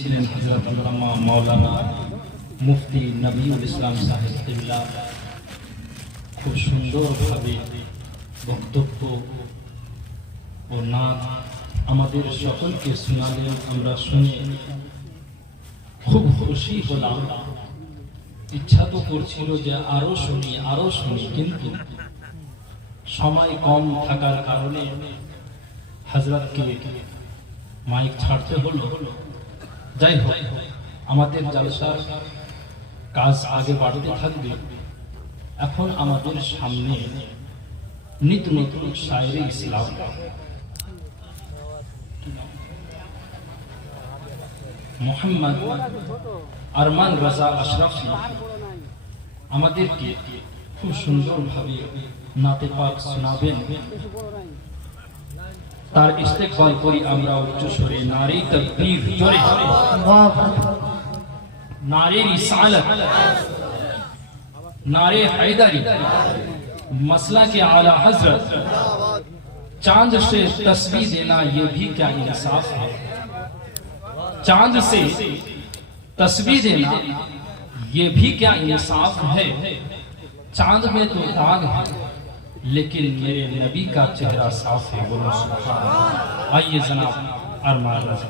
ছিলেন হযরত আল্লামা মাওলানা মুফতি নবীউল ইসলাম সাহেব কিবলা। খুব সুন্দরভাবে বক্তব্য ও নাত আমাদের সকলকে শোনালেন। আমরা শুনে খুব খুশি হলাম। ইচ্ছা তো করছিল যে আরো শুনি, কিন্তু সময় কম থাকার কারণে হযরতকে মাইক ছাড়তে হলো। যাই হোক, আমাদের জলসার কাজ আগে বাড়তে থাকবে। এখন আমাদের সামনে নিত্য নতুন শায়রে ইসলাম মোহাম্মদ আরমান রাজা আশরাফি আমাদেরকে খুব সুন্দরভাবে নাতে পাক শোনাবেন। তার ইস্তেকবাল করি আমরা উচ্চ স্বরে। নারে তাকবীর, জোরে नारे रिसालत, नारे हैदरी, मसला के आला हजरत, चांद से तस्बीह देना ये भी क्या इंसाफ है। चांद से तस्बीह देना ये भी क्या इंसाफ है। चांद में तो दाग है लेकिन मेरे नबी का चेहरा साफ है। बोलो सुभान अल्लाह। आइए जनाब अरमान रजा।